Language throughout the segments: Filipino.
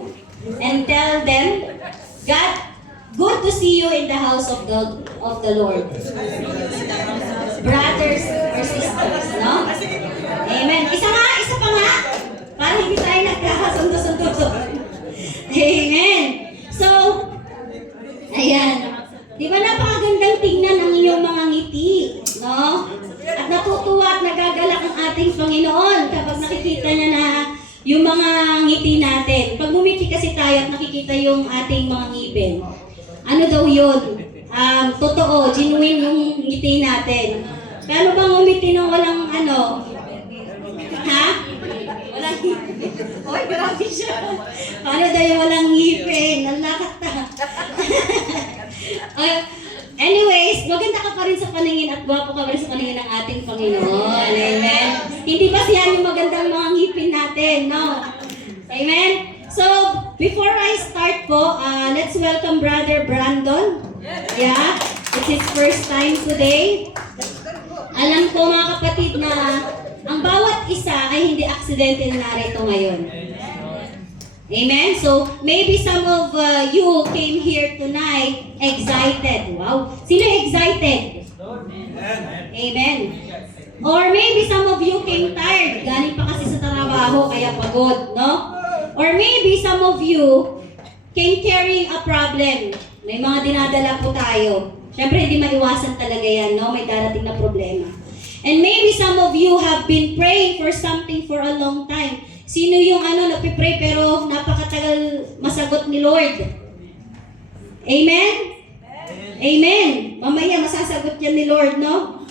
and tell them, God, good to see you in the house of the Lord. Brothers or sisters, no? Amen. Isa pa nga. Para hindi tayo nagkakasundo-sundo. Amen. So, ayan. Di ba napakagandang tingnan ang iyong mga ngiti, no? At natutuwa at nagagalak ang ating Panginoon kapag nakikita niya na yung mga ngiti natin. Pag ngumiti kasi tayo at nakikita yung ating mga ngipin, ano daw yun? Totoo, genuine yung ngiti natin. Paano bang ngumiti nung walang ano? Ha? Walang ngipin. Oy, grabe siya. Paano daw yung walang ngipin? Nalakata. Anyways, maganda ka pa rin sa paningin at gwapo ka pa rin sa paningin ng ating Panginoon. Amen? Hindi ba siya yung magandang mga ngipin natin, no? Amen? So, before I start po, let's welcome Brother Brandon. Yeah? It's his first time today. Alam ko mga kapatid na ang bawat isa ay hindi aksidente na narito ngayon. Amen? So, maybe some of you came here tonight excited. Wow! Sino excited? Amen. Or maybe some of you came tired. Galing pa kasi sa trabaho, kaya pagod, no? Or maybe some of you came carrying a problem. May mga dinadala po tayo. Siyempre, hindi maiwasan talaga yan, no? May darating na problema. And maybe some of you have been praying for something for a long time. Sino yung nagpipray pero napakatagal masagot ni Lord? Amen? Amen. Mamaya masasagot yan ni Lord, no?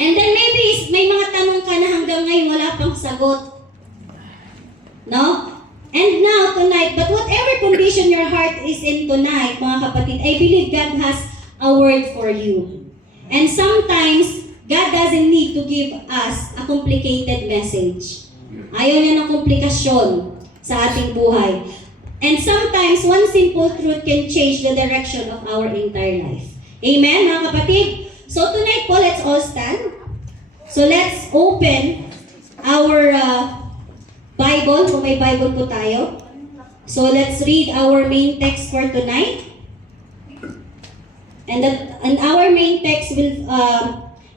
And then maybe may mga tanong ka na hanggang ngayon wala pang sagot. No? And now, tonight, but whatever condition your heart is in tonight, mga kapatid, I believe God has a word for you. And sometimes, God doesn't need to give us a complicated message. Ayaw niya ng komplikasyon sa ating buhay. And sometimes, one simple truth can change the direction of our entire life. Amen, mga kapatid? So tonight po, let's all stand. So let's open our Bible, kung may Bible po tayo. So let's read our main text for tonight. And our main text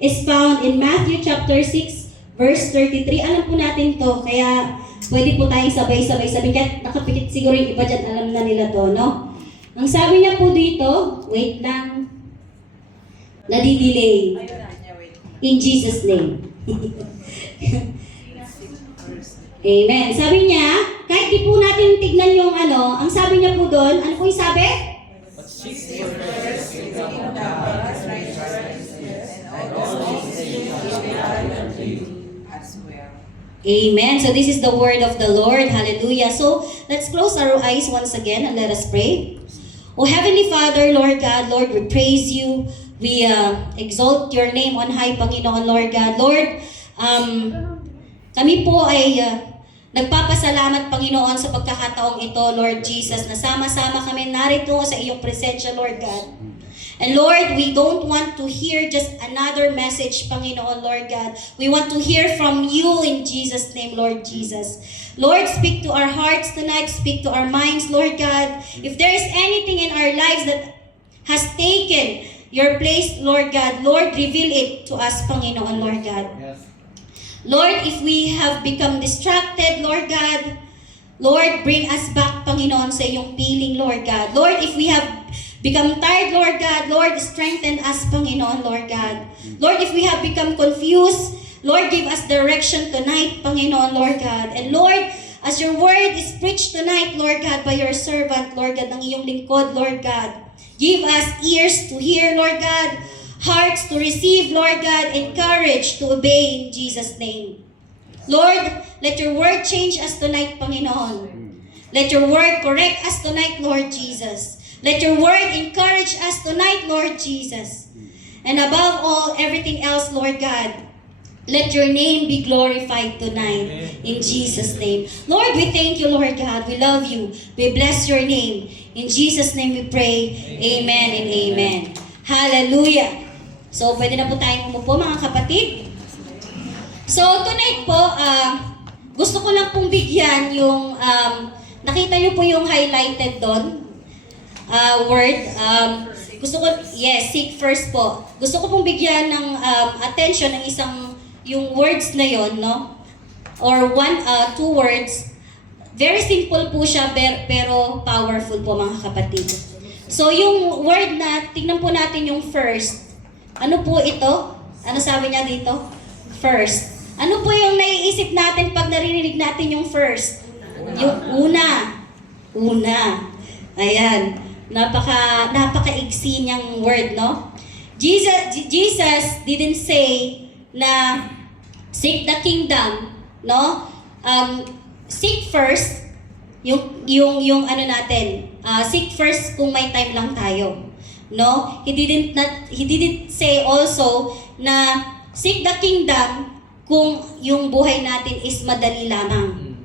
is found in Matthew chapter 6, verse 33. Alam po natin to, kaya pwede po tayong sabay-sabay sabihin. Kahit nakapikit siguro yung iba dyan, alam na nila to, no? Ang sabi niya po dito, wait lang, nadidelay. In Jesus' name. Amen. Sabi niya, kahit di po natin tignan yung ang sabi niya po doon, ano po yung sabi? Amen. So this is the word of the Lord. Hallelujah. So let's close our eyes once again and let us pray. Oh Heavenly Father, Lord God, Lord, we praise you. We exalt your name on high, Panginoon, Lord God. Lord, kami po ay nagpapasalamat, Panginoon, sa pagkakataong ito, Lord Jesus, na sama-sama kami narito sa iyong presensya, Lord God. And Lord, we don't want to hear just another message, Panginoon, Lord God. We want to hear from you in Jesus' name, Lord Jesus. Lord, speak to our hearts tonight, speak to our minds, Lord God. If there is anything in our lives that has taken your place, Lord God, Lord, reveal it to us, Panginoon, Lord God. Yes. Lord, if we have become distracted, Lord God, Lord, bring us back, Panginoon, sa iyong piling, Lord God. Lord, if we have become tired, Lord God, Lord, strengthen us, Panginoon, Lord God. Lord, if we have become confused, Lord, give us direction tonight, Panginoon, Lord God. And Lord, as your word is preached tonight, Lord God, by your servant, Lord God, ng iyong lingkod, Lord God. Give us ears to hear, Lord God, hearts to receive, Lord God, and courage to obey in Jesus' name. Lord, let your word change us tonight, Panginoon. Let your word correct us tonight, Lord Jesus. Let your word encourage us tonight, Lord Jesus. And above all, everything else, Lord God, let your name be glorified tonight. In Jesus' name. Lord, we thank you, Lord God. We love you. We bless your name. In Jesus' name we pray. Amen and amen. Hallelujah. So, pwede na po tayong umupo, mga kapatid. So, tonight po, gusto ko lang pong bigyan yung Nakita niyo po yung highlighted doon? Word. Gusto ko, yes, seek first po. Gusto ko pong bigyan ng attention ng yung words na yon, no? Or two words. Very simple po siya, pero powerful po mga kapatid. So yung word na, tingnan po natin yung first. Ano po ito? Ano sabi niya dito? First. Ano po yung naiisip natin pag naririnig natin yung first? Yung una. Una. Ayan. Napaka-iksi niyang word, no? Jesus didn't say na seek the kingdom, no? Seek first yung ano natin. Seek first kung may time lang tayo, no? He didn't say also na seek the kingdom kung yung buhay natin is madali lamang.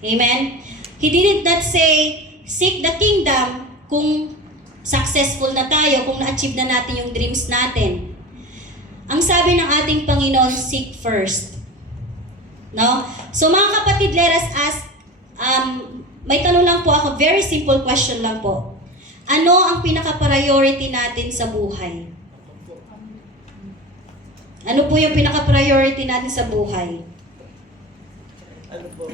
Amen? He did not say seek the kingdom kung successful na tayo, kung na-achieve na natin yung dreams natin. Ang sabi ng ating Panginoon, seek first. No? So mga kapatid, let us ask, may tanong lang po ako, very simple question lang po. Ano ang pinaka-priority natin sa buhay? Ano po yung pinaka-priority natin sa buhay? Ano po?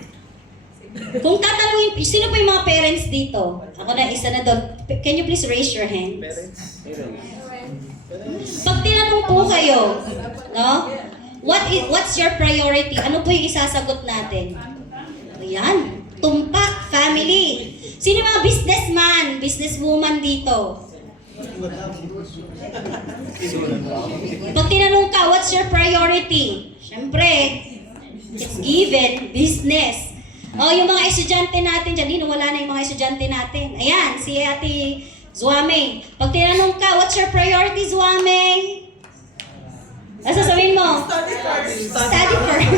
Kung tatanungin, sino po yung mga parents dito? Ako na, isa na doon. Can you please raise your hands? Pag tinanong po kayo, no? What's your priority? Ano po yung isasagot natin? Ayan, tumpak, family. Sino yung mga businessman, businesswoman dito? Pag tinanong ka, what's your priority? Siyempre, it's given, business. O, yung mga estudyante natin dyan, wala na yung mga estudyante natin. Ayan, si Ate Zuame. Pag tinanong ka, what's your priority, Zuame? Ano sasabihin mo? Study first.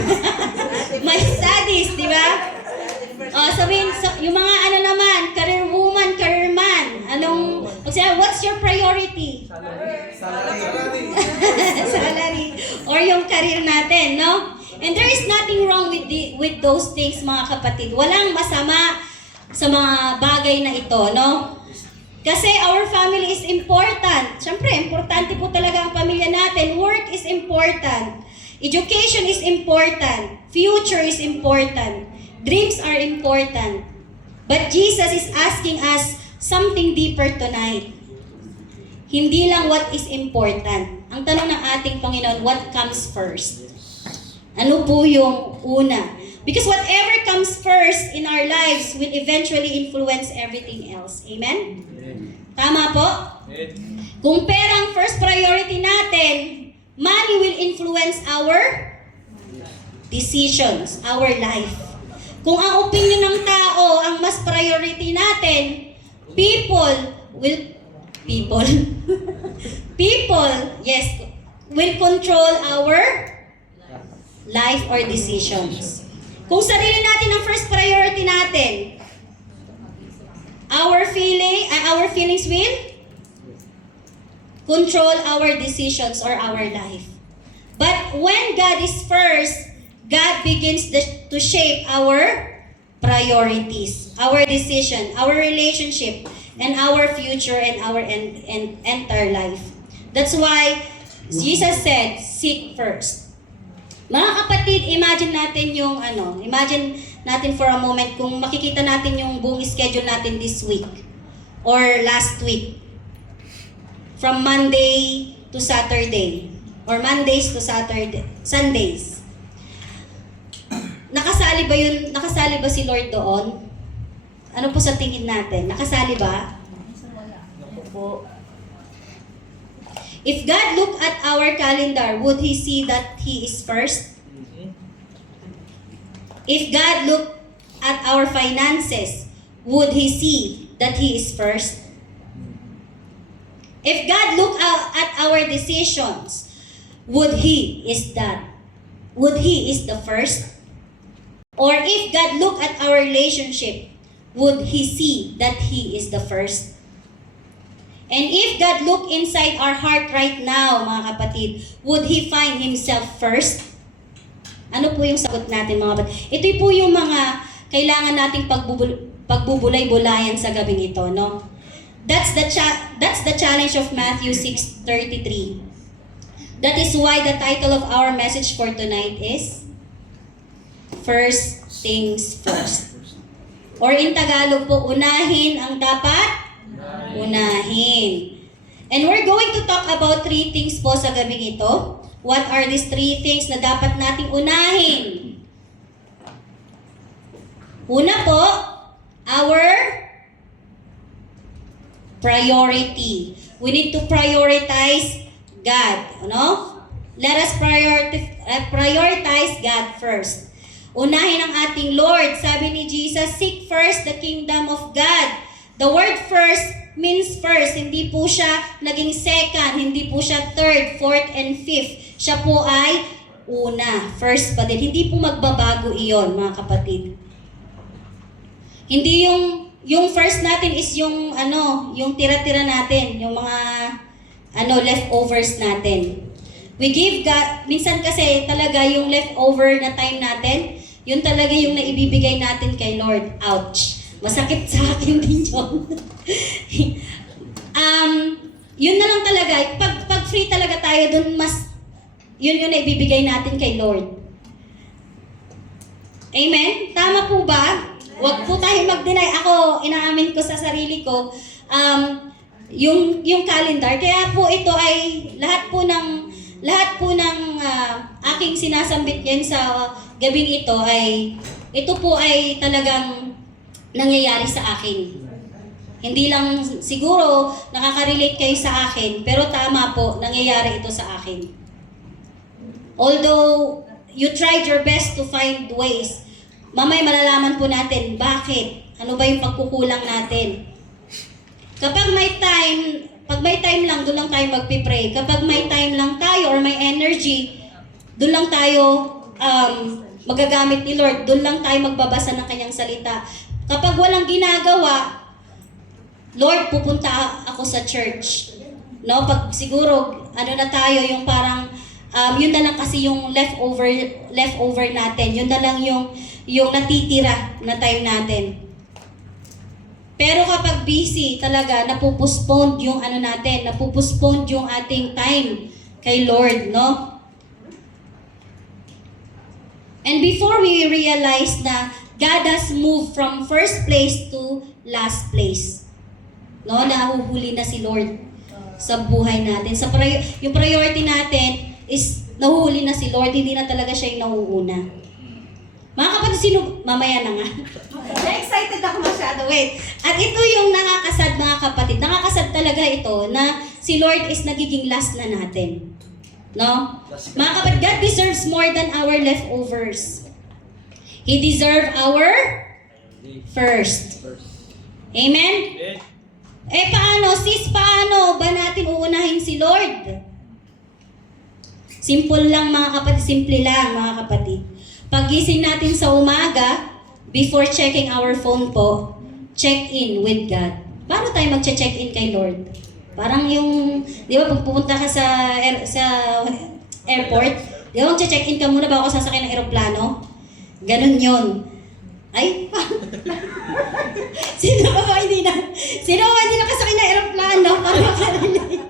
My studies, di ba? O, sabihin, yung mga ano naman, career woman, career man. Pag sinabi, what's your priority? Salary. Salary. Or yung career natin, no? And there is nothing wrong with those things, mga kapatid. Walang masama sa mga bagay na ito, no? Kasi our family is important. Siyempre, importante po talaga ang pamilya natin. Work is important. Education is important. Future is important. Dreams are important. But Jesus is asking us something deeper tonight. Hindi lang what is important. Ang tanong ng ating Panginoon, what comes first? Ano po yung una? Because whatever comes first in our lives will eventually influence everything else. Amen? Tama po? Kung pera ang first priority natin, money will influence our decisions, our life. Kung ang opinion ng tao ang mas priority natin, people, yes, will control our life or decisions. Kung sarili natin ang first priority natin, our feelings will control our decisions or our life. But when God is first, God begins to shape our priorities, our decision, our relationship, and our future and our entire life. That's why Jesus said, seek first. Mga kapatid, imagine natin for a moment kung makikita natin yung buong schedule natin this week or last week. From Monday to Saturday or Mondays to Sundays. Nakasali ba si Lord doon? Ano po sa tingin natin? Nakasali ba? If God looked at our calendar, would He see that He is first? If God looked at our finances, would He see that He is first? If God looked at our decisions, would He is the first? Or if God looked at our relationship, would He see that He is the first? And if God looked inside our heart right now, mga kapatid, would He find Himself first? Ano po yung sagot natin, mga kapatid? Ito po yung mga kailangan nating pagbubulay-bulayan sa gabing ito, no? That's the challenge of Matthew 6:33. That is why the title of our message for tonight is First Things First. Or in Tagalog po, unahin ang dapat unahin. And we're going to talk about 3 things po sa gabing ito. What are these 3 things na dapat nating unahin? Una po, our priority. We need to prioritize God. Ano? Let us prioritize God first. Unahin ang ating Lord. Sabi ni Jesus, seek first the kingdom of God. The word first means first. Hindi po siya naging second. Hindi po siya third, fourth, and fifth. Siya po ay una. First pa din. Hindi po magbabago iyon, mga kapatid. Hindi yung first natin is yung yung tira-tira natin, yung mga leftovers natin. We give God, minsan kasi talaga yung leftover na time natin, yun talaga yung naibibigay natin kay Lord. Ouch. Masakit sa akin din yun. Yun na lang talaga, pag free talaga tayo dun, mas yun yung naibibigay natin kay Lord. Amen? Tama po ba? Huwag po tayo mag-deny. Ako, inaamin ko sa sarili ko, yung calendar. Kaya po ito ay lahat po ng aking sinasambit yan sa gabing ito ay talagang nangyayari sa akin. Hindi lang siguro nakaka-relate kayo sa akin, pero tama po, nangyayari ito sa akin. Although you tried your best to find ways, mamay malalaman po natin bakit. Ano ba yung pagkukulang natin? Kapag may time lang, doon lang tayo magpipray. Kapag may time lang tayo or may energy, doon lang tayo magagamit ni Lord. Doon lang tayo magbabasa ng kanyang salita. Kapag walang ginagawa, Lord, pupunta ako sa church. No? Pag siguro, na tayo, yung parang, yun na lang kasi yung leftover natin. Yun na lang yung natitira na time natin. Pero kapag busy talaga, napupostpone yung natin, napupostpone yung ating time kay Lord, no? And before we realize na God has moved from first place to last place. No, nahuhuli na si Lord sa buhay natin. Yung priority natin is nahuhuli na si Lord, hindi na talaga siya yung nauuna. Mga kapatid, mamaya na nga. Na-excited ako masyado. Wait. At ito yung nakakasad, mga kapatid. Nakakasad talaga ito na si Lord is nagiging last na natin. No? Mga kapatid, God deserves more than our leftovers. He deserves our first. Amen? Paano ba natin uunahin si Lord? Simple lang, mga kapatid. Simple lang, mga kapatid. Paggising natin sa umaga, before checking our phone po, check in with God. Paano tayo mag-check in kay Lord? Parang yung, di ba, pag pupunta ka sa airport, di ba, mag-check in ka muna bago ka sasakay ng eroplano? Ganun yun. Ay, sino ba hindi nakasakay ng eroplano? Para makarinig.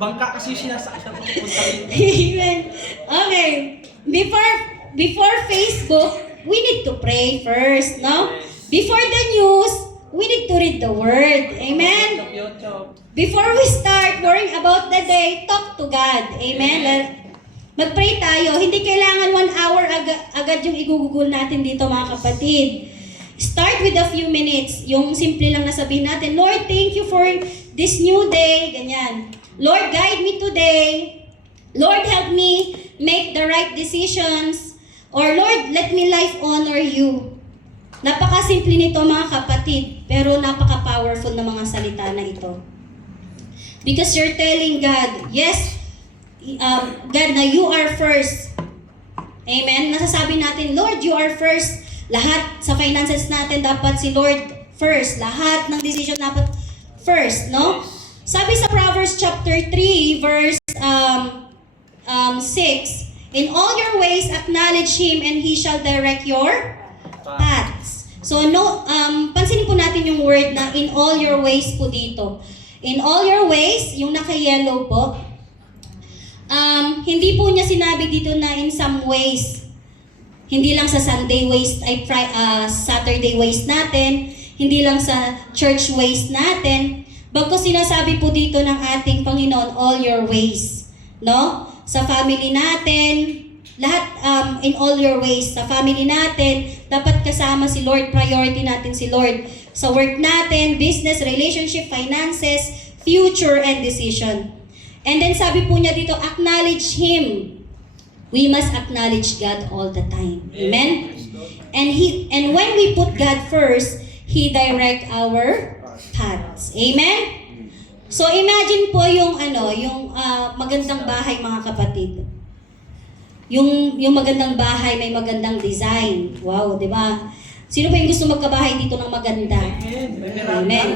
Bangka kasi sinasakyan ko punta rin. Amen. Okay. Before Facebook, we need to pray first, no? Before the news, we need to read the Word. Amen? Before we start worrying about the day, talk to God. Amen? Mag-pray tayo. Hindi kailangan 1 hour agad yung igugugol natin dito, mga kapatid. Start with a few minutes. Yung simple lang na sabihin natin, Lord, thank you for this new day. Ganyan. Lord, guide me today. Lord, help me make the right decisions. Or Lord, let me life honor you. Napakasimple nito, mga kapatid, pero napaka-powerful na mga salita na ito. Because you're telling God, yes, God, na you are first. Amen? Nasasabi natin, Lord, you are first. Lahat sa finances natin dapat si Lord first. Lahat ng decision dapat first, no? Sabi sa Proverbs chapter 3, verse 6, in all your ways acknowledge Him and He shall direct your paths. So, pansinin po natin yung word na in all your ways po dito. In all your ways, yung naka-yellow po, hindi po niya sinabi dito na in some ways. Hindi lang sa Sunday ways, Saturday ways natin, hindi lang sa church ways natin. Bagkus sinasabi po dito ng ating Panginoon, all your ways. No? Sa family natin, lahat in all your ways. Sa family natin, dapat kasama si Lord, priority natin si Lord. Sa work natin, business, relationship, finances, future, and decision. And then sabi po niya dito, acknowledge Him. We must acknowledge God all the time. Amen? And when we put God first, He direct our paths. Amen? So imagine po yung magandang bahay, mga kapatid. Yung magandang bahay may magandang design. Wow, 'di ba? Sino pa yung gusto magkabahay dito ng maganda? Amen.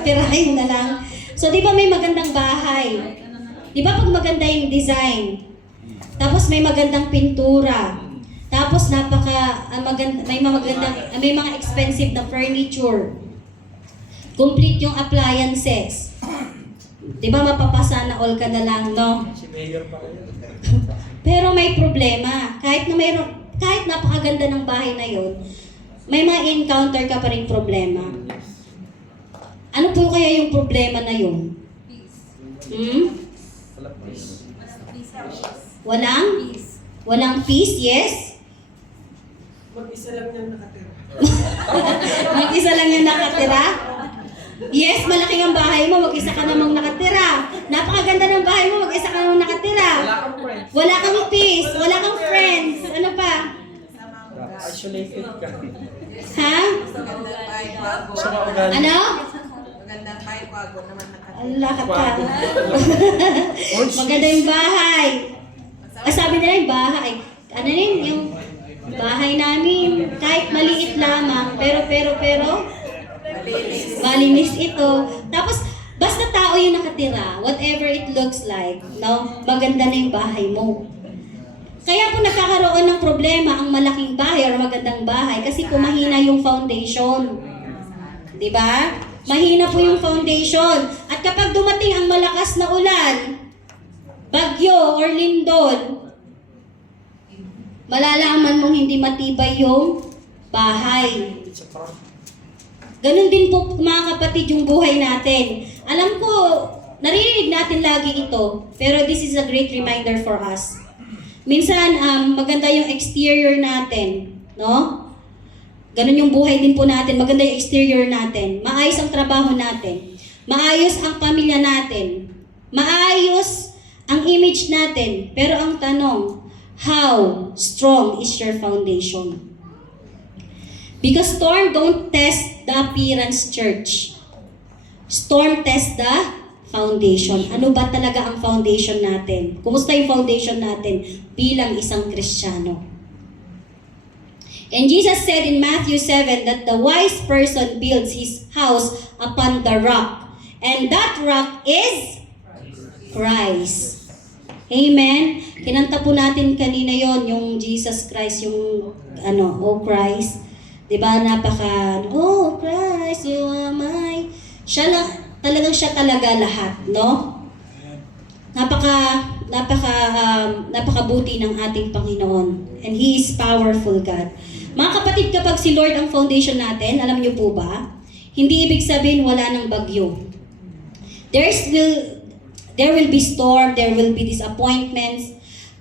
Perahin na lang. So 'di ba may magandang bahay? 'Di ba pag maganda yung design? Tapos may magandang pintura. Tapos may mga expensive na furniture. Complete yung appliances. 'Di ba mapapasa na all ka na lang, no? Si Mayor pa rin. Pero may problema. Kahit napakaganda ng bahay na 'yon, may ma-encounter ka pa ring problema. Ano po kaya yung problema na 'yon? Walang peace, yes? Mag-isa lang yan nakatira. Mag-isa lang yung nakatira? Yes, malaki ang bahay mo, mag-isa ka namang nakatira. Napakaganda ng bahay mo, mag-isa ka namang nakatira. Wala kang friends. Wala kang peace, wala kang friends. Ano pa? Isolated ka. Ha? Sa kaugali. Ano? Magandang bahay, kwago naman nakatira. Allah ka pa. Maganda yung bahay. Sabi nila yung bahay. Ano rin, yung bahay namin, kahit maliit lamang, pero, malinis ito. Tapos, basta tao yung nakatira, whatever it looks like, no? Maganda na yung bahay mo. Kaya po nagkakaroon ng problema ang malaking bahay or magandang bahay kasi po mahina yung foundation. Di ba? Mahina po yung foundation. At kapag dumating ang malakas na ulan, bagyo or lindol, malalaman mong hindi matibay yung bahay. Ganun din po mga kapatid yung buhay natin. Alam ko, naririnig natin lagi ito, pero this is a great reminder for us. Minsan, maganda yung exterior natin, no? Ganun yung buhay din po natin, maganda yung exterior natin. Maayos ang trabaho natin. Maayos ang pamilya natin. Maayos ang image natin. Pero ang tanong, how strong is your foundation? Because storm don't test the appearance, church. Storm test the foundation. Ano ba talaga ang foundation natin? Kumusta yung foundation natin bilang isang Kristiyano? And Jesus said in Matthew 7 that the wise person builds his house upon the rock. And that rock is Christ. Amen? Kinanta po natin kanina yon yung Jesus Christ, yung oh Christ. Diba, oh Christ, you are my... Siya talaga lahat, no? Napakabuti ng ating Panginoon. And He is powerful God. Mga kapatid, kapag si Lord ang foundation natin, alam niyo po ba? Hindi ibig sabihin wala ng bagyo. There will be storm, there will be disappointments,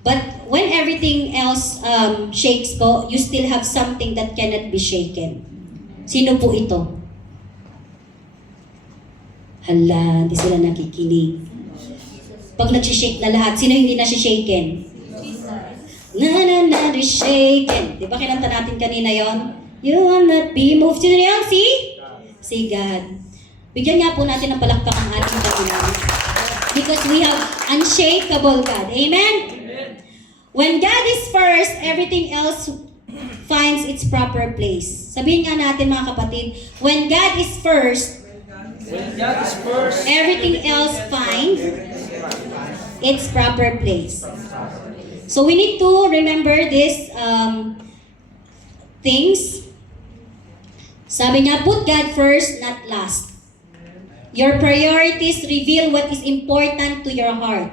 but when everything else shakes po, you still have something that cannot be shaken. Sino po ito? Hala, hindi sila nakikinig. Pag nagsishake na lahat, sino hindi na-shaken? Na shaken. Di ba kinanta natin kanina yon? You will not be moved. Sino yan? Si God. Bigyan nga po natin ng palakpak ang ating Panginoon. Because we have unshakable God. Amen? When God is first, everything else finds its proper place. Sabihin nga natin mga kapatid, when God is first, everything else finds its proper place. So we need to remember this things. Sabi niya, put God first, not last. Your priorities reveal what is important to your heart.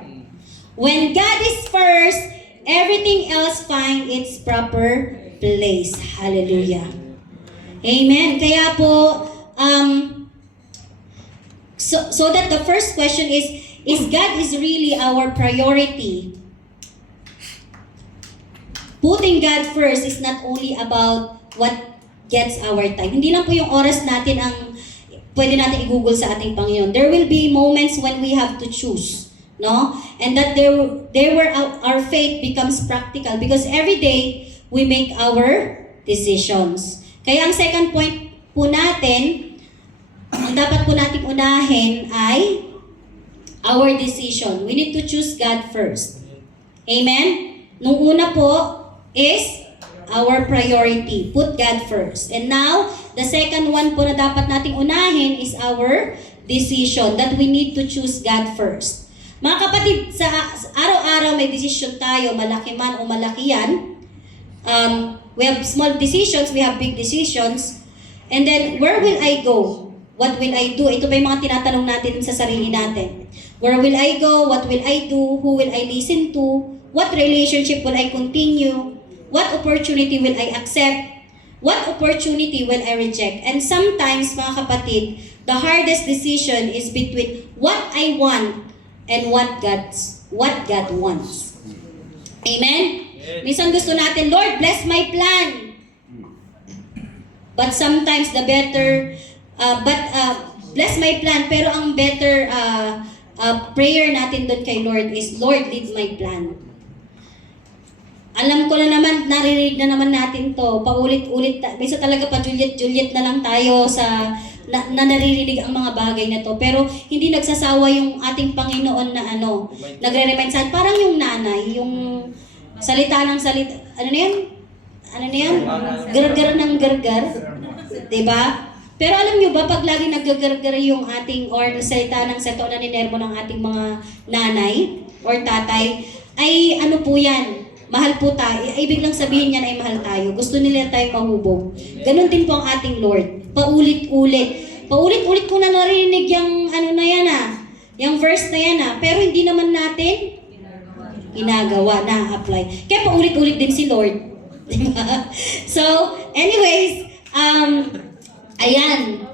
When God is first, everything else find its proper place. Hallelujah. Amen. Kaya po, so that the first question is God is really our priority? Putting God first is not only about what gets our time. Hindi lang po yung oras natin ang pwede natin i-google sa ating Panginoon. There will be moments when we have to choose, no? And that there where our faith becomes practical because every day we make our decisions. Kaya ang second point po natin, ang dapat po nating unahin ay our decision. We need to choose God first. Amen? Nung una po is our priority. Put God first. And now, the second one po na dapat nating unahin is our decision, that we need to choose God first. Mga kapatid, sa araw-araw may decision tayo, malaki man o malaki yan. We have small decisions, we have big decisions. And then, where will I go? What will I do? Ito ba yung mga tinatanong natin sa sarili natin? Where will I go? What will I do? Who will I listen to? What relationship will I continue? What opportunity will I accept? What opportunity will I reject? And sometimes, mga kapatid, the hardest decision is between what I want and what God wants. Amen? Minsan gusto natin, Lord, bless my plan. But sometimes the better, bless my plan, pero ang better prayer natin doon kay Lord is, Lord, lead my plan. Alam ko na naman, naririnig na naman natin to, paulit-ulit, minsan talaga pa Juliet na lang tayo sa na naririnig ang mga bagay na to. Pero hindi nagsasawa yung ating Panginoon na nagre-remind sa atin. Parang yung nanay, yung salita ng salita, ano na yan? Gargar ng gargar. Diba? Pero alam nyo ba, pag lagi naggagargar yung ating, or salita ng salita na ninermo ng ating mga nanay or tatay, ay ano po yan? Mahal po tayo. Ibig lang sabihin niyan ay mahal tayo. Gusto nila tayo mahubog. Ganon din po ang ating Lord. Paulit-ulit. Paulit-ulit ko na narinig yung yung verse na yan pero hindi naman natin ginagawa, na-apply. Kaya paulit-ulit din si Lord. Diba? So, anyways, ayan.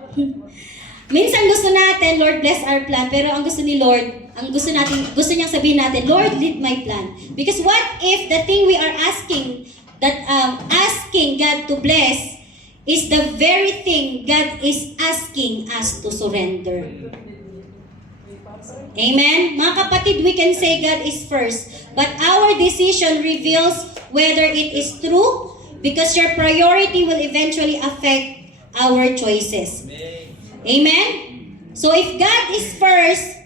Minsan gusto natin, Lord, bless our plan, pero ang gusto ni Lord, gusto niyang sabihin natin, Lord, lead my plan. Because what if the thing we are asking God to bless is the very thing God is asking us to surrender? Amen? Mga kapatid, we can say God is first, but our decision reveals whether it is true because your priority will eventually affect our choices. Amen? So if God is first,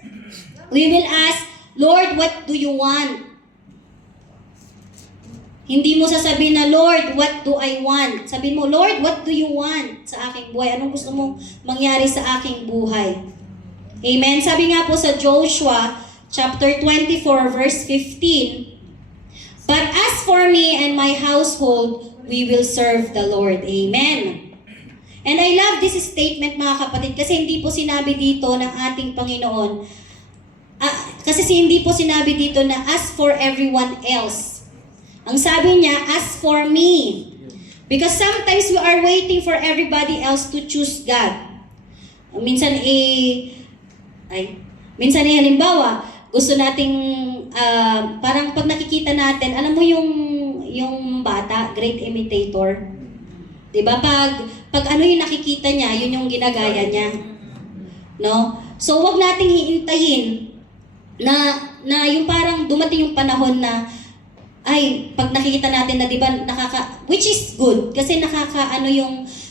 we will ask, Lord, what do you want? Hindi mo sasabihin na, Lord, what do I want? Sabihin mo, Lord, what do you want sa aking buhay? Anong gusto mong mangyari sa aking buhay? Amen? Sabi nga po sa Joshua, chapter 24, verse 15, but as for me and my household, we will serve the Lord. Amen? And I love this statement, mga kapatid, kasi hindi po sinabi dito ng ating Panginoon, hindi po sinabi dito na as for everyone else. Ang sabi niya, as for me. Because sometimes we are waiting for everybody else to choose God. Minsan halimbawa, gusto nating, parang pag nakikita natin, alam mo yung bata, great imitator. Diba? Pag ano yung nakikita niya, yun yung ginagaya niya. No? So, wag nating hiintayin na yung parang dumating yung panahon na pag nakikita natin na diba which is good kasi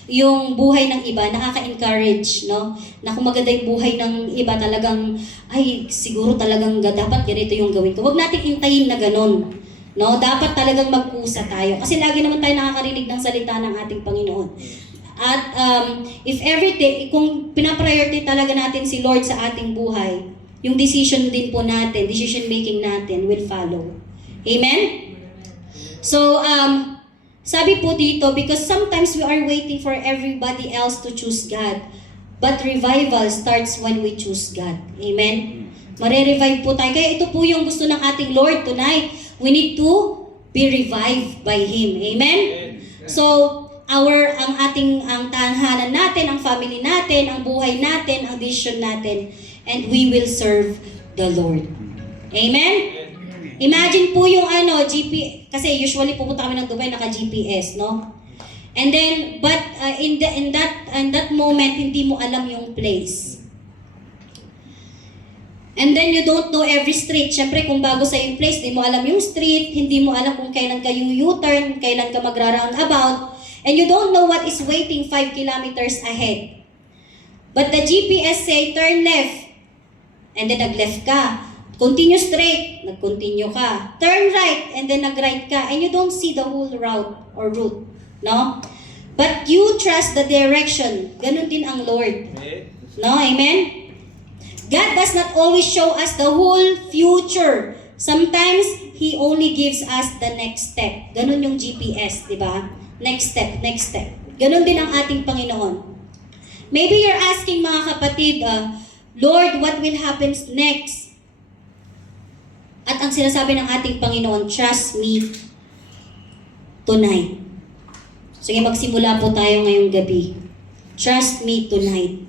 yung buhay ng iba nakaka-encourage, no? Na kung maganda yung buhay ng iba talagang siguro talagang dapat ganito yung gawin ko. Wag nating hintayin na ganun. No, dapat talagang magkusa tayo kasi lagi naman tayo nakakarinig ng salita ng ating Panginoon. At if everything, kung pinapriority talaga natin si Lord sa ating buhay, yung decision din po natin, decision making natin will follow. Amen? So, Sabi po dito, because sometimes we are waiting for everybody else to choose God. But revival starts when we choose God. Amen? Mare-revive po tayo. Kaya ito po yung gusto ng ating Lord tonight. We need to be revived by Him. Amen? So, ang tahanan natin, ang family natin, ang buhay natin, ang decision natin, and we will serve the Lord. Amen? Imagine po yung kasi usually pupunta kami ng Dubai naka-GPS, no? And then, but in that moment, hindi mo alam yung place. And then you don't know every street. Siyempre, kung bago sa yung place, hindi mo alam yung street, hindi mo alam kung kailan ka yung U-turn, kailan ka magra-roundabout, and you don't know what is waiting 5 kilometers ahead. But the GPS say, turn left, and then nag-left ka. Continue straight, nag-continue ka. Turn right, and then nag-right ka. And you don't see the whole route or route. No? But you trust the direction. Ganun din ang Lord. No? Amen? God does not always show us the whole future. Sometimes, He only gives us the next step. Ganun yung GPS, di ba? Next step, next step. Ganun din ang ating Panginoon. Maybe you're asking mga kapatid, Lord, what will happen next? At ang sinasabi ng ating Panginoon, trust me tonight. Sige, magsimula po tayo ngayong gabi. Trust me tonight.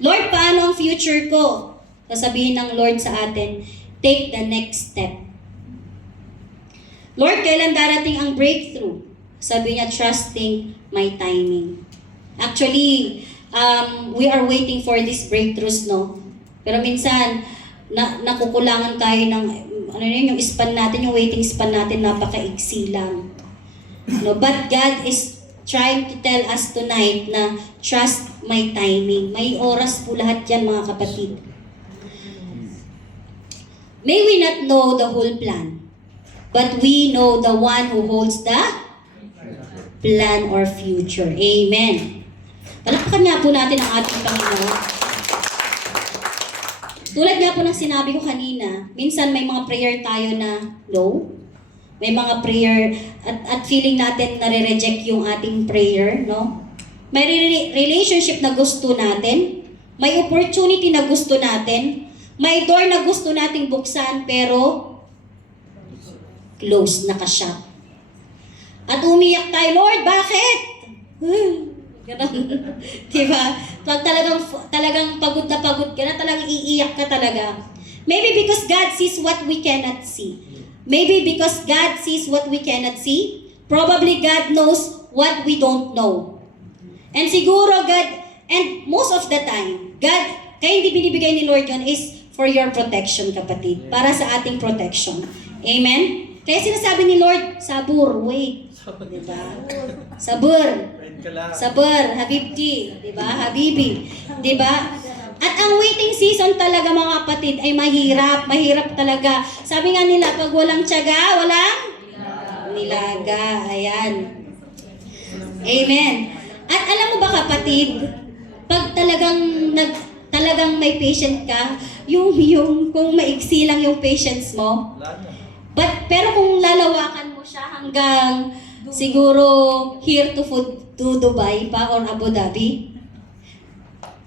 Lord, paano ang future ko? Sasabihin ng Lord sa atin, take the next step. Lord, kailan darating ang breakthrough? Sabi niya, trusting my timing. Actually, we are waiting for these breakthroughs, no? Pero minsan, nakukulangan tayo ng yung span natin, yung waiting span natin napakaigsi lang. No, but God is trying to tell us tonight na trust my timing. May oras po lahat yan, mga kapatid. May we not know the whole plan, but we know the one who holds the plan or future. Amen. Palakpakan nga po natin ang ating Panginoon. Tulad nga po ng sinabi ko kanina, minsan may mga prayer tayo na low. May mga prayer at feeling natin nare-reject yung ating prayer, no? May relationship na gusto natin, may opportunity na gusto natin, may door na gusto nating buksan pero close, nakashut. At umiyak tayo, Lord, bakit? Ganun. Diba? Pag talagang pagod na pagod ka na, talagang iiyak ka talaga. Maybe because God sees what we cannot see. Maybe because God sees what we cannot see. Probably God knows what we don't know. And siguro God, and most of the time, God, kaya hindi binibigay ni Lord yun is for your protection, kapatid. Para sa ating protection. Amen? Kaya sinasabi ni Lord, sabur, wait. Diba? Sabur. Sabur, habibti. Diba? Habibi. Diba? At ang waiting season talaga, mga kapatid, ay mahirap. Mahirap talaga. Sabi nga nila, pag walang tiyaga, walang nilaga. Ayan. Amen. At alam mo ba, kapatid, pag talagang may patient ka, yung kung maigsi lang yung patience mo, pero kung lalawakan mo siya hanggang siguro here to Dubai pa or Abu Dhabi,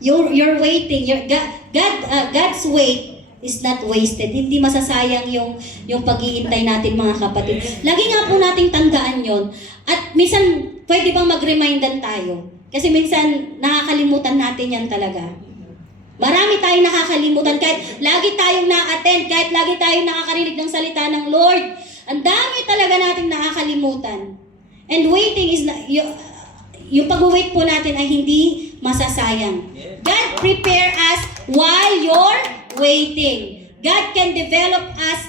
you're waiting. God's wait is not wasted. Hindi masasayang yung pag-iintay natin, mga kapatid. Lagi nga po nating tandaan yon. At minsan, pwede bang mag-remindan tayo? Kasi minsan, nakakalimutan natin yan talaga. Marami tayong nakakalimutan. Kahit lagi tayong na-attend, kahit lagi tayong nakakarinig ng salita ng Lord, ang dami talaga nating nakakalimutan. And waiting is yung pag-wait po natin ay hindi masasayang. God prepare us while you're waiting. God can develop us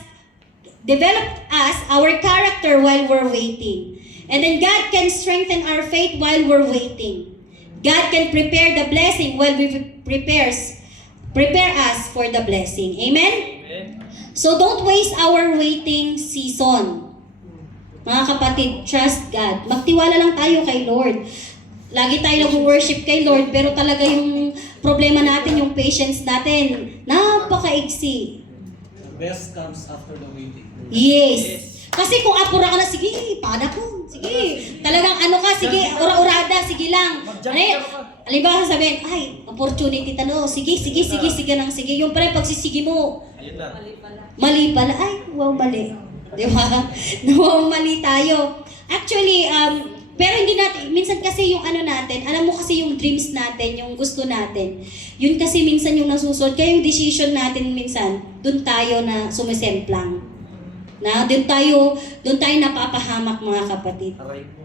our character while we're waiting. And then God can strengthen our faith while we're waiting. God can prepare the blessing while we prepare us for the blessing. Amen? So don't waste our waiting season. Mga kapatid, trust God. Magtiwala lang tayo kay Lord. Lagi tayo nag-worship kay Lord, pero talaga yung problema natin, yung patience natin, napakaigsi. The best comes after the waiting. Yes. Kasi kung apura ka na, sige, pana ko. Sige. Talagang ano ka, sige, ura-urada, sige lang. Ano yun? Halimbawa sabihin, ay, opportunity tano. Sige nang sige. Yung pala pagsisigi mo, Ayun na. mali pala. Ay, wow, mali. Di ba? Wow, mali tayo. Actually, pero hindi natin, minsan kasi yung ano natin, alam mo kasi yung dreams natin, yung gusto natin, yun kasi minsan yung nasusunod. Kaya yung decision natin minsan, dun tayo na sumisemplang. Na, doon tayo napapahamak mga kapatid. Aray ko.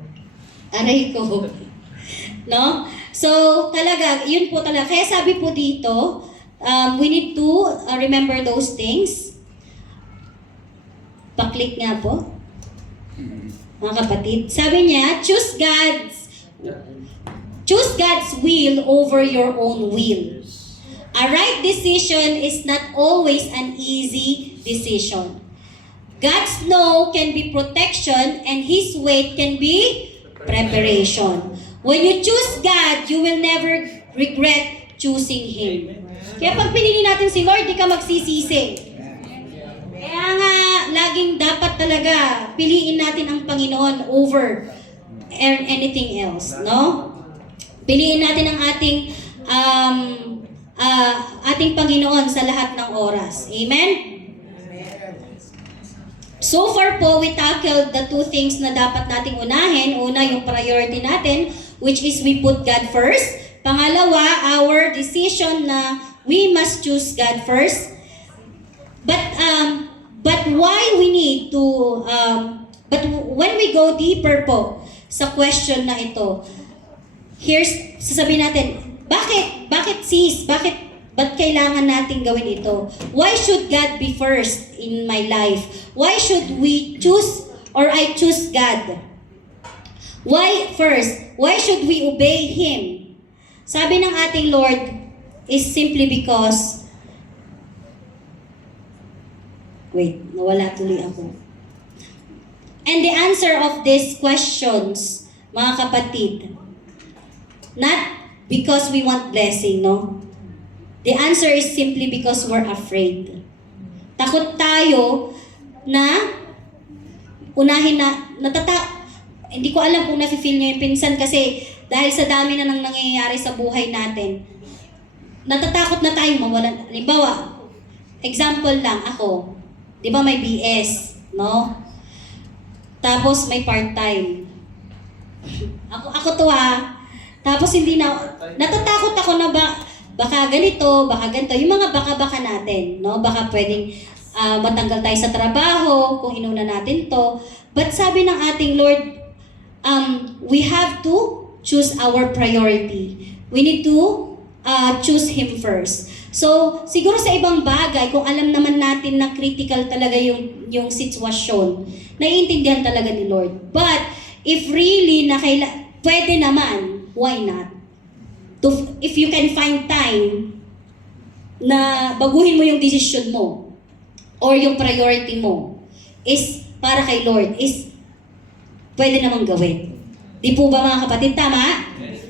Aray ko. No? So, talaga, yun po talaga. Kaya sabi po dito, we need to remember those things. Pa-click nga po. Mga kapatid. Sabi niya, choose God's will over your own will. A right decision is not always an easy decision. God's no can be protection and His wait can be preparation. When you choose God, you will never regret choosing Him. Kaya pag pinili natin si Lord, di ka magsisisi. Kaya nga, laging dapat talaga piliin natin ang Panginoon over anything else, no? Piliin natin ang ating Panginoon sa lahat ng oras. Amen? So far po, we tackled the two things na dapat nating unahin. Una, yung priority natin, which is we put God first. Pangalawa, our decision na we must choose God first. But why we need to, but when we go deeper po sa question na ito, sasabihin natin, bakit sis? Ba't kailangan natin gawin ito? Why should God be first in my life? Why should we choose or I choose God? Why first? Why should we obey Him? Sabi ng ating Lord is simply because nawala tuloy ako. And the answer of these questions, mga kapatid, not because we want blessing, no? The answer is simply because we're afraid. Takot tayo na unahin hindi ko alam kung nafe-feel niyo yung pinsan kasi dahil sa dami na nang nangyayari sa buhay natin, natatakot na tayo mawalan. Halimbawa, example lang ako, di ba may BS, no? Tapos may part-time. Ako to Tapos natatakot ako na baka ganito, baka ganito. Yung mga baka-baka natin, no? Baka pwedeng matanggal tayo sa trabaho kung inuna natin to. But sabi ng ating Lord, we have to choose our priority. We need to choose Him first. So, siguro sa ibang bagay, kung alam naman natin na critical talaga yung sitwasyon, naiintindihan talaga ni Lord. But, if really pwede naman, why not? If you can find time na baguhin mo yung decision mo or yung priority mo is para kay Lord, is pwede namang gawin. Di po ba mga kapatid? Tama? Yes.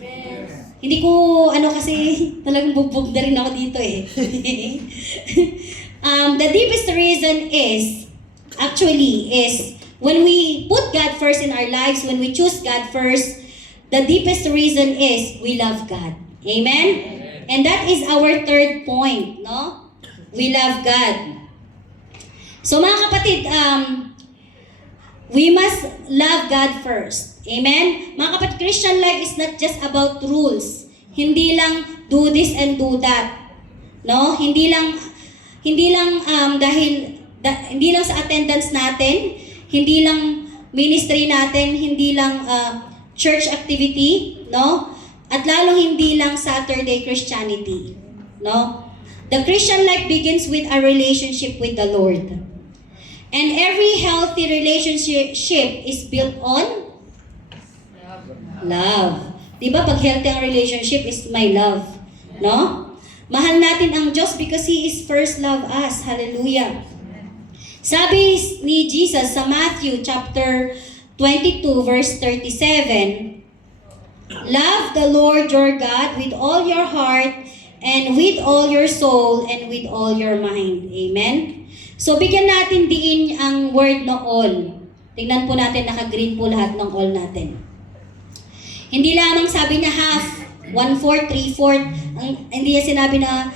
Hindi ko, kasi talagang bugbog na rin ako dito eh. The deepest reason is when we put God first in our lives, when we choose God first, the deepest reason is we love God. Amen? And that is our third point, no? We love God. So mga kapatid, we must love God first. Amen? Mga kapatid, Christian life is not just about rules. Hindi lang do this and do that. No? Hindi lang sa attendance natin, hindi lang ministry natin, hindi lang church activity, no? At lalong hindi lang Saturday Christianity, no? The Christian life begins with a relationship with the Lord. And every healthy relationship is built on love. Diba pag healthy ang relationship is my love, no? Mahal natin ang Diyos because He is first love us. Hallelujah. Sabi ni Jesus sa Matthew chapter 22 verse 37, love the Lord your God with all your heart and with all your soul and with all your mind. Amen? So, bigyan natin diin ang word na all. Tingnan po natin, naka-green po lahat ng all natin. Hindi lamang sabi niya half, 1/4, 3/4. Hindi niya sinabi na,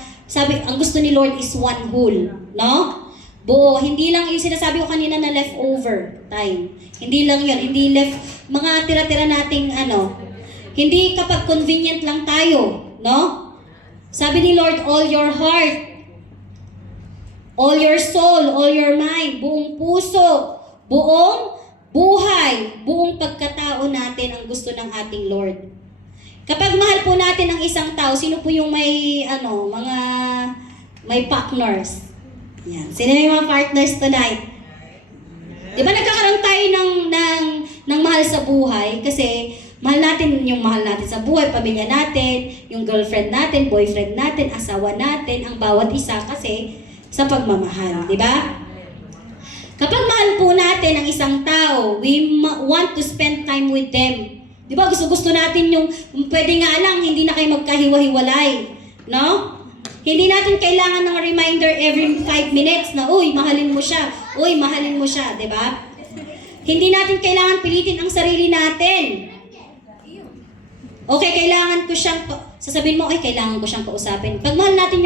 ang gusto ni Lord is one whole. No? Buo. Hindi lang yung sinasabi ko kanina na leftover time. Hindi lang yun. Hindi mga tira-tira nating Hindi kapag convenient lang tayo. No? Sabi ni Lord, all your heart, all your soul, all your mind, buong puso, buong buhay, buong pagkatao natin ang gusto ng ating Lord. Kapag mahal po natin ang isang tao, sino po yung may partners? Yan. Sino yung mga partners tonight? Di ba nagkakaroon tayo ng mahal sa buhay? Kasi mahal natin yung mahal natin sa buhay, pamilya natin, yung girlfriend natin, boyfriend natin, asawa natin, ang bawat isa kasi sa pagmamahal. Di ba? Kapag mahal po natin ang isang tao, we want to spend time with them. Di ba? Gusto natin yung, pwede nga lang, hindi na kayo magkahiwa-hiwalay. No? Hindi natin kailangan ng reminder every 5 minutes na, uy, mahalin mo siya. Uy, mahalin mo siya. Di ba? Hindi natin kailangan pilitin ang sarili natin. Okay, kailangan ko siyang, sasabihin mo, ay, kailangan ko siyang kausapin. Pag mahal natin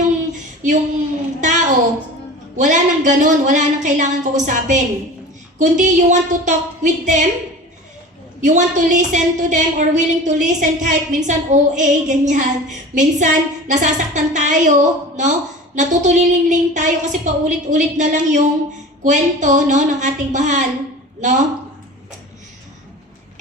yung tao, wala nang ganun, wala nang kailangan kausapin. Kundi you want to talk with them, you want to listen to them or willing to listen kahit minsan OA, ganyan. Minsan nasasaktan tayo, no? Natutulilingling tayo kasi paulit-ulit na lang yung kwento, no, ng ating mahal, no?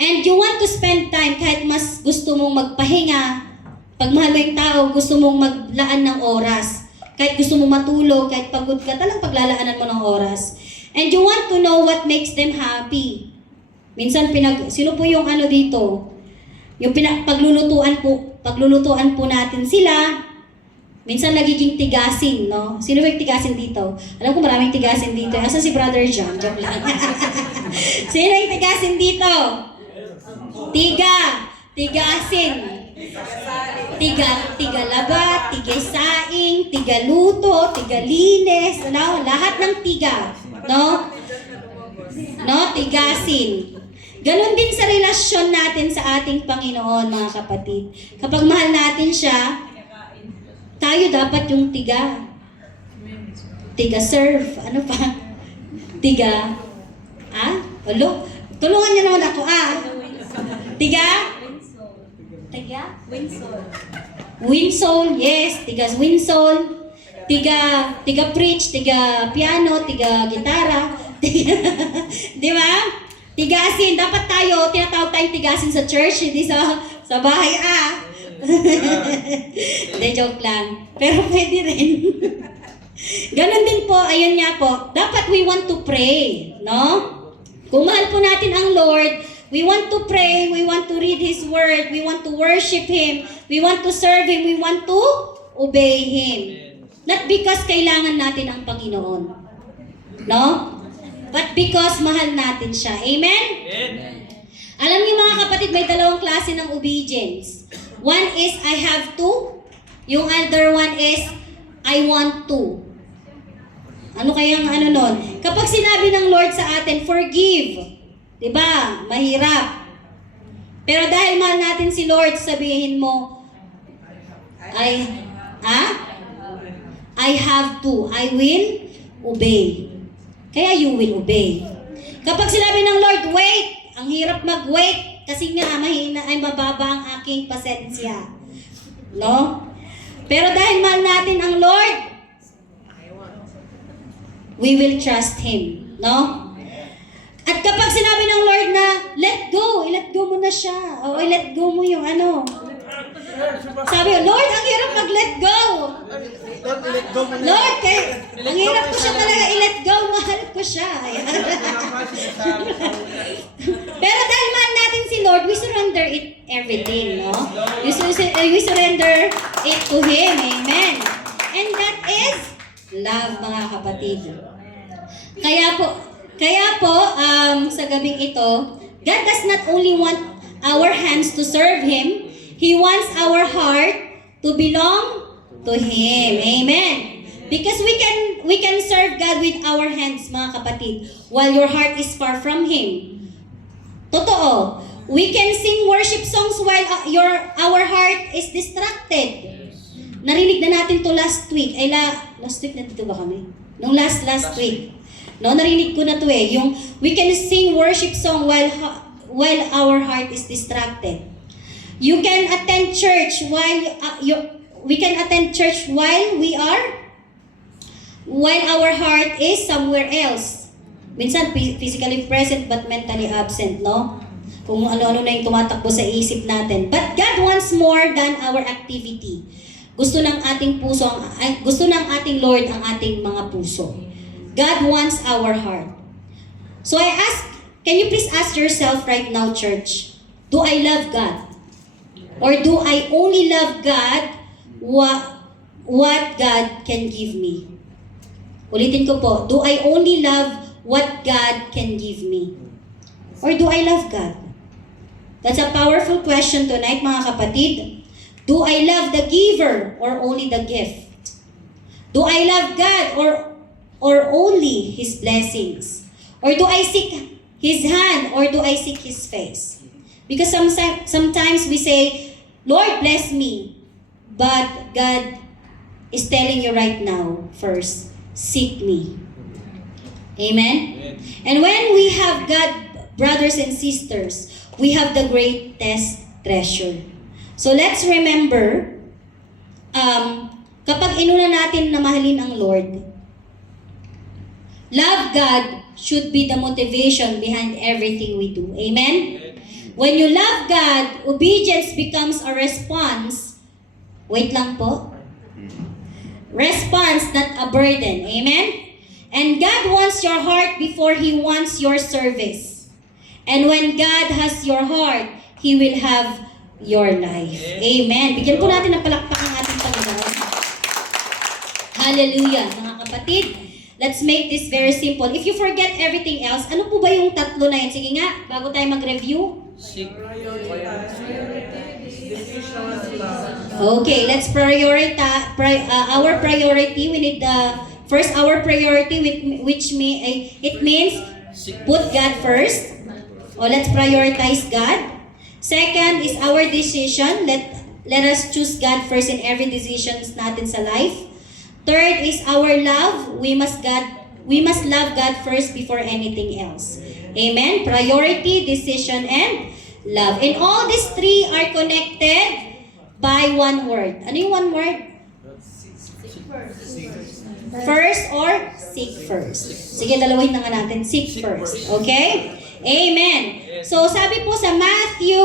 And you want to spend time kahit mas gusto mong magpahinga. Pag mahal mo yung tao, gusto mong maglaan ng oras. Kahit gusto mong matulog, kahit pagod ka, talang paglalaanan mo ng oras. And you want to know what makes them happy. Minsan sino po yung dito? Yung paglulutuan po natin sila. Minsan nagiging tigasin, no? Sino ba yung tigasin dito? Alam ko maraming tigasin dito. Asa si Brother John? Joke lang. Sino yung tigasin dito? Tigasin. Tigalaba, tigasaing, tigaluto, tigalinis, no? Lahat ng tiga, no? No, tigasin. Ganon din sa relasyon natin sa ating Panginoon, mga kapatid. Kapag mahal natin siya, tayo dapat yung tiga-serve. Ano pa? Tulungan niyo naman ako, Winsol, yes, Winsol. Tiga-preach, tiga-piano, tiga-gitara. Di ba? Tigasin. Dapat tayo, tinatawag tayong tigasin sa church, hindi sa bahay, Hindi, joke lang. Pero pwede rin. Ganon din po, ayun nga po. Dapat we want to pray, no? Kung mahal po natin ang Lord, we want to pray, we want to read His Word, we want to worship Him, we want to serve Him, we want to obey Him. Not because kailangan natin ang Panginoon. No? But because mahal natin siya. Amen? Alam niyo mga kapatid, may dalawang klase ng obedience. One is, I have to. Yung other one is, I want to. Ano kaya ang nun? Kapag sinabi ng Lord sa atin, forgive. Diba? Mahirap. Pero dahil mahal natin si Lord, sabihin mo, I have to. I will obey. Kaya you will obey. Kapag sinabi ng Lord, wait, ang hirap mag-wait kasi nga mahina ay mababa ang aking pasensya. No? Pero dahil mahal natin ang Lord, we will trust Him. No? At kapag sinabi ng Lord na, let go mo na siya. O let go mo yung Sabi, Lord, ang hirap mag-let go. Lord, ang hirap ko siya talaga i-let go. Mahal ko siya. Pero dahil mahal natin si Lord, we surrender it everything, no? We surrender it to Him. Amen. And that is love, mga kapatid. Kaya po, sa gabing ito, God does not only want our hands to serve Him, He wants our heart to belong to Him. Amen. Because we can serve God with our hands, mga kapatid, while your heart is far from Him. Totoo. We can sing worship songs while our heart is distracted. Narinig na natin to last week. Last week nandito ba kami? Nung last week. No, narinig ko na to eh. Yung we can sing worship song while our heart is distracted. You can attend church we can attend church while our heart is somewhere else. Minsan physically present but mentally absent, no? Kung ano-ano na yung tumatakbo sa isip natin. But God wants more than our activity. Gusto ng ating Lord ang ating mga puso. God wants our heart. So can you please ask yourself right now, church, do I love God? Or do I only love God what God can give me? Ulitin ko po, do I only love what God can give me? Or do I love God? That's a powerful question tonight, mga kapatid. Do I love the giver or only the gift? Do I love God or only His blessings? Or do I seek His hand or do I seek His face? Because sometimes we say, Lord, bless me. But God is telling you right now, first, seek me. Amen? And when we have God, brothers and sisters, we have the greatest treasure. So let's remember, kapag inuna natin na mahalin ang Lord, love God should be the motivation behind everything we do. Amen? When you love God, obedience becomes a response. Wait lang po. Response, not a burden. Amen? And God wants your heart before He wants your service. And when God has your heart, He will have your life. Amen. Bigyan po natin ng palakpak ang ating Panginoon. Hallelujah, mga kapatid. Let's make this very simple. If you forget everything else, ano po ba yung tatlo na yun? Sige nga, bago tayo mag-review. Okay, let's prioritize our priority. We need first our priority, which it means put God first. Let's prioritize God. Second is our decision. Let us choose God first in every decisions natin sa life. Third is our love. We must love God first before anything else. Amen. Priority, decision, and love. And all these three are connected by one word. Ano yung one word? First or seek first. Sige, dalawin na nga natin. Seek first. Okay? Amen. So, sabi po sa Matthew,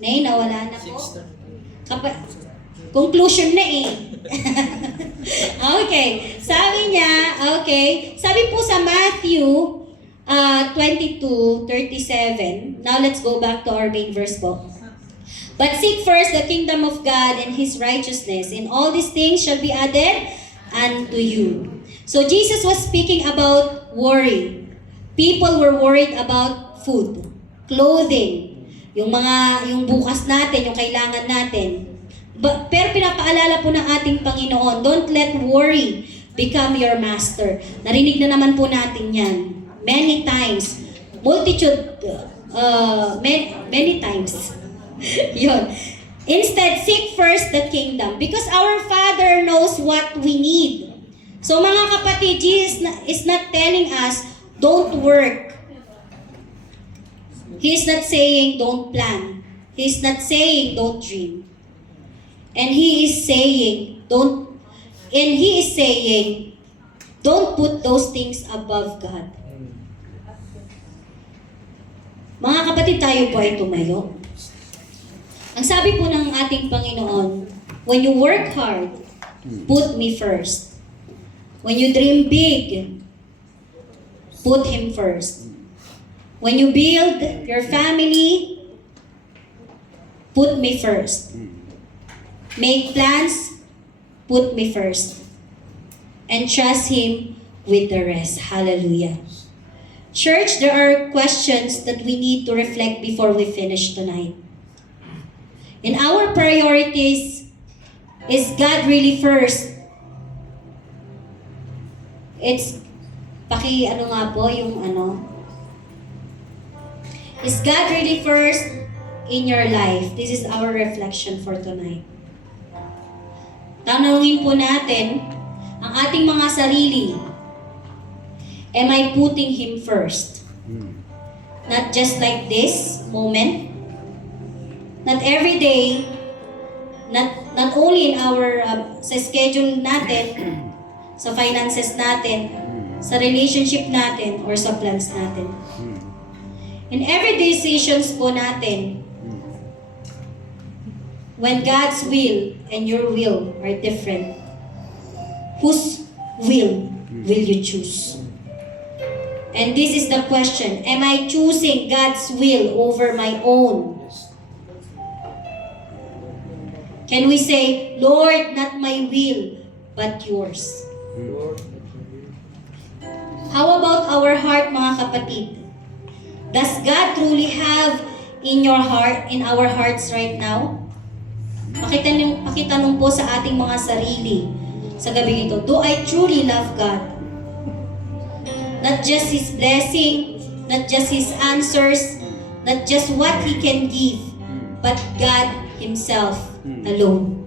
nawala na po. Conclusion na eh. Okay. Sabi po sa Matthew 22:37. Now, let's go back to our main verse po. But seek first the kingdom of God and His righteousness, and all these things shall be added unto you. So, Jesus was speaking about worry. People were worried about food, clothing, yung bukas natin, yung kailangan natin. Pero pinapaalala po ng ating Panginoon, don't let worry become your master. Narinig na naman po natin yan. Many times. Many times. Yun. Instead, seek first the kingdom because our Father knows what we need. So mga kapatid, Jesus is not telling us, don't work. He is not saying don't plan. He is not saying don't dream. And He is saying don't put those things above God. Mga kapatid, tayo po ay tumayo. Ang sabi po ng ating Panginoon, when you work hard, put me first. When you dream big, put Him first. When you build your family, put me first. Make plans, put me first. And trust Him with the rest. Hallelujah. Church, there are questions that we need to reflect before we finish tonight. In our priorities, is God really first? It's, ano nga po, yung ano. Is God really first in your life? This is our reflection for tonight. Tanungin po natin ang ating mga sarili. Am I putting Him first? Not just like this moment. Not every day. Not only in our sa schedule natin, sa finances natin, sa relationship natin, or sa plans natin. In every decisions po natin, when God's will and your will are different, whose will you choose? And this is the question, am I choosing God's will over my own? Can we say, Lord, not my will, but yours? How about our heart, mga kapatid? Does God truly have in your heart, in our hearts right now? Pakitanong po sa ating mga sarili sa gabi ito, do I truly love God? Not just His blessing, not just His answers, not just what He can give, but God Himself alone.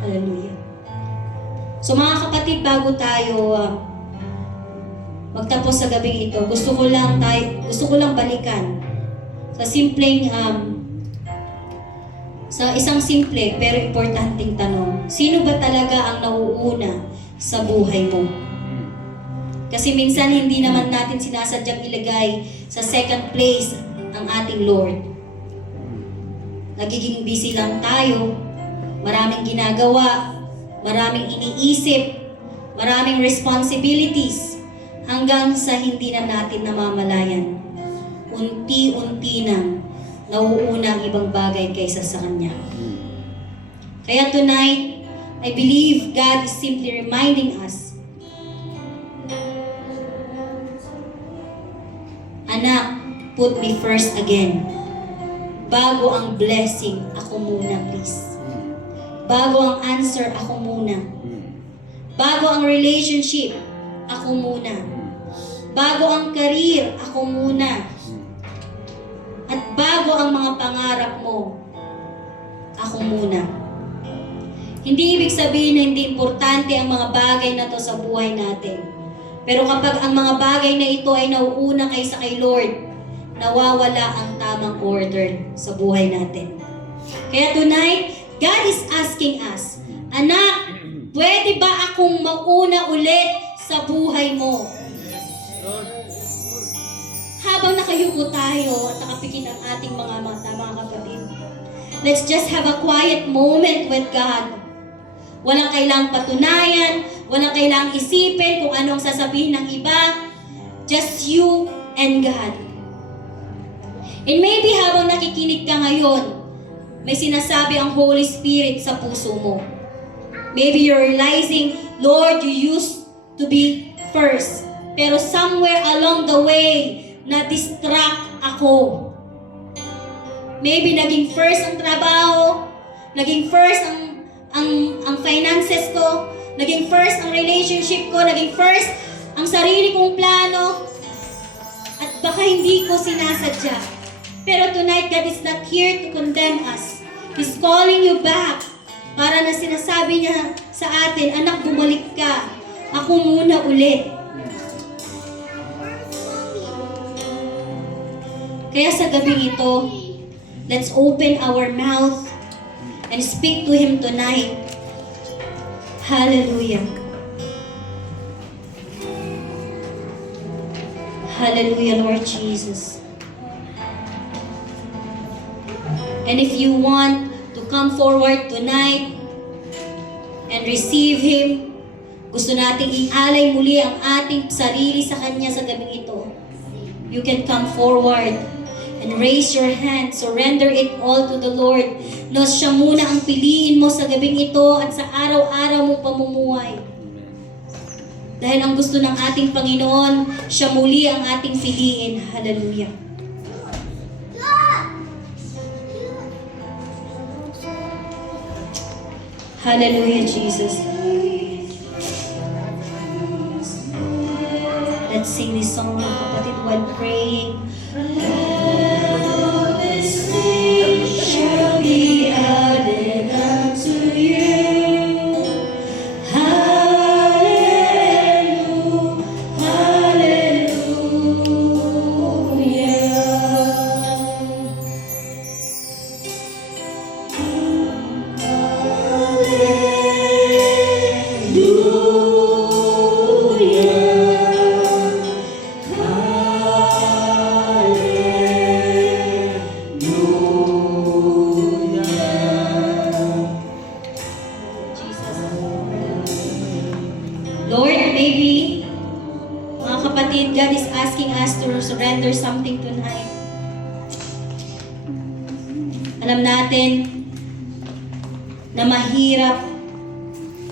Hallelujah. So mga kapatid, bago tayo magtapos sa gabing ito, gusto ko lang balikan sa simpleng sa isang simple pero importanteng tanong. Sino ba talaga ang nauuna sa buhay mo? Kasi minsan hindi naman natin sinasadyang ilagay sa second place ang ating Lord. Nagiging busy lang tayo, maraming ginagawa, maraming iniisip, maraming responsibilities, hanggang sa hindi na natin namamalayan. Unti-unti nang nauuna ang ibang bagay kaysa sa Kanya. Kaya tonight, I believe God is simply reminding us, anak, put me first again. Bago ang blessing, ako muna please. Bago ang answer, ako muna. Bago ang relationship, ako muna. Bago ang career, ako muna. At bago ang mga pangarap mo, ako muna. Hindi ibig sabihin na hindi importante ang mga bagay na to sa buhay natin. Pero kapag ang mga bagay na ito ay nauuna kaysa kay Lord, nawawala ang tamang order sa buhay natin. Kaya tonight, God is asking us, anak, pwede ba akong mauna ulit sa buhay mo? Habang nakayuko tayo at nakapikit ang ating mga mata, mga kapatid, let's just have a quiet moment with God. Walang kailangang patunayan, walang kailangang isipin kung anong sasabihin ng iba. Just you and God. And maybe habang nakikinig ka ngayon, may sinasabi ang Holy Spirit sa puso mo. Maybe you're realizing, Lord, you used to be first. Pero somewhere along the way, na-distract ako. Maybe naging first ang trabaho, naging first ang finances ko, naging first ang relationship ko, naging first ang sarili kong plano, at baka hindi ko sinasadya. Pero tonight, God is not here to condemn us. He's calling you back. Para na sinasabi niya sa atin, anak, bumalik ka. Ako muna ulit. Kaya sa gabi ito, let's open our mouth and speak to Him tonight. Hallelujah. Hallelujah, Lord Jesus. And if you want to come forward tonight and receive Him, gusto nating ialay muli ang ating sarili sa Kanya sa gabing ito, you can come forward and raise your hand. Surrender it all to the Lord. No, siya muna ang piliin mo sa gabing ito at sa araw-araw mong pamumuhay. Dahil ang gusto ng ating Panginoon, siya muli ang ating piliin. Hallelujah. Hallelujah, Jesus. Let's sing this song mga kapatid while praying. All these things shall be added unto you. Hallelujah, Lord, maybe, mga kapatid, God is asking us to surrender something tonight. Alam natin na mahirap,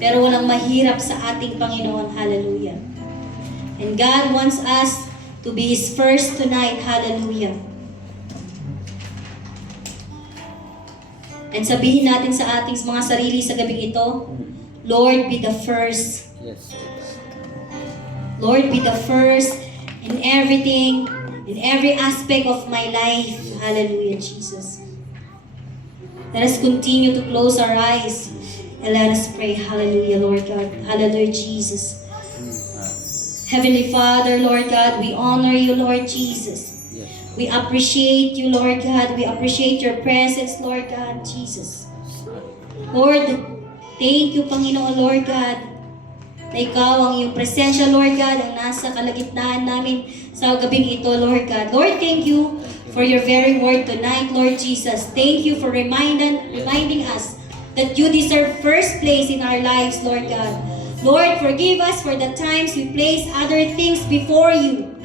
pero walang mahirap sa ating Panginoon. Hallelujah. And God wants us to be His first tonight. Hallelujah. And sabihin natin sa ating mga sarili sa gabing ito, Lord, be the first. Yes. Lord, be the first in everything, in every aspect of my life. Hallelujah, Jesus. Let us continue to close our eyes and let us pray. Hallelujah, Lord God. Hallelujah, Jesus. Heavenly Father, Lord God, we honor you, Lord Jesus. Yes. We appreciate you, Lord God. We appreciate your presence, Lord God, Jesus. Lord, thank you, Panginoon, Lord God, na ikaw ang iyong presensya, Lord God, ang nasa kalagitnaan namin sa gabing ito, Lord God. Lord, thank you for your very word tonight, Lord Jesus. Thank you for reminding us that you deserve first place in our lives, Lord God. Lord, forgive us for the times we place other things before you.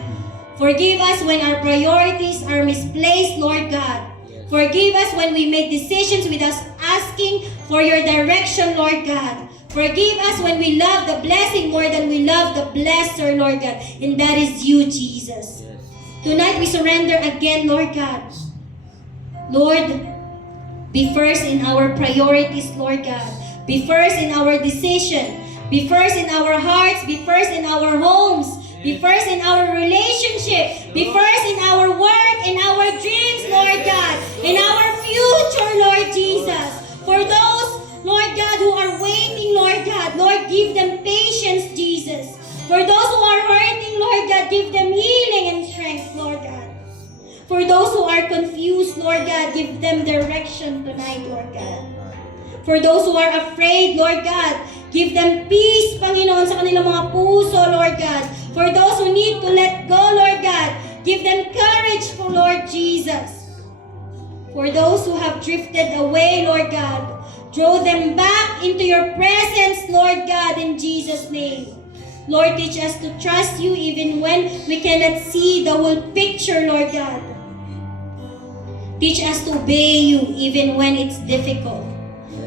Forgive us when our priorities are misplaced, Lord God. Forgive us when we make decisions without asking for your direction, Lord God. Forgive us when we love the blessing more than we love the blesser, Lord God. And that is you, Jesus. Yes. Tonight we surrender again, Lord God. Lord, be first in our priorities, Lord God. Be first in our decision. Be first in our hearts. Be first in our homes. Be first in our relationship. Be first in our work, in our dreams, Lord God. In our future, Lord Jesus. For those, Lord God, who are waiting, Lord God, Lord, give them patience, Jesus. For those who are hurting, Lord God, give them healing and strength, Lord God. For those who are confused, Lord God, give them direction tonight, Lord God. For those who are afraid, Lord God, give them peace, Panginoon, sa kanilang mga puso, Lord God. For those who need to let go, Lord God, give them courage, Lord Jesus. For those who have drifted away, Lord God, draw them back into your presence, Lord God, in Jesus' name. Lord, teach us to trust you even when we cannot see the whole picture, Lord God. Teach us to obey you even when it's difficult.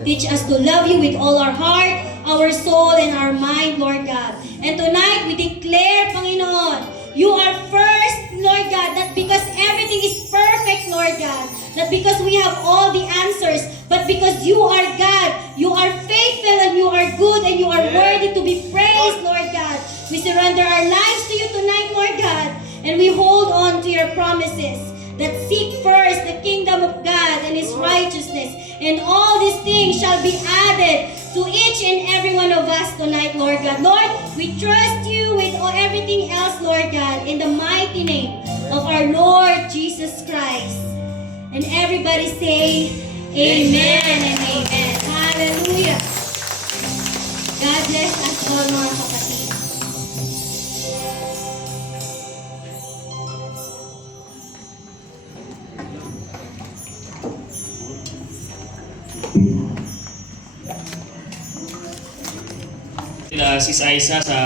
Teach us to love you with all our heart, our soul, and our mind, Lord God. And tonight, we declare, Panginoon, you are first, Lord God, not because everything is perfect, Lord God, not because we have all the answers, but because you are God, you are faithful, and you are good, and you are worthy to be praised, Lord God. We surrender our lives to you tonight, Lord God, and we hold on to your promises that seek first the kingdom of God and His righteousness, and all these things shall be added to each and every one of us tonight, Lord God. Lord, we trust you with everything else, Lord God, in the mighty name of our Lord Jesus Christ. And everybody say, Amen and Amen. Hallelujah. God bless us all, mga kapatid. Sis Aiza sa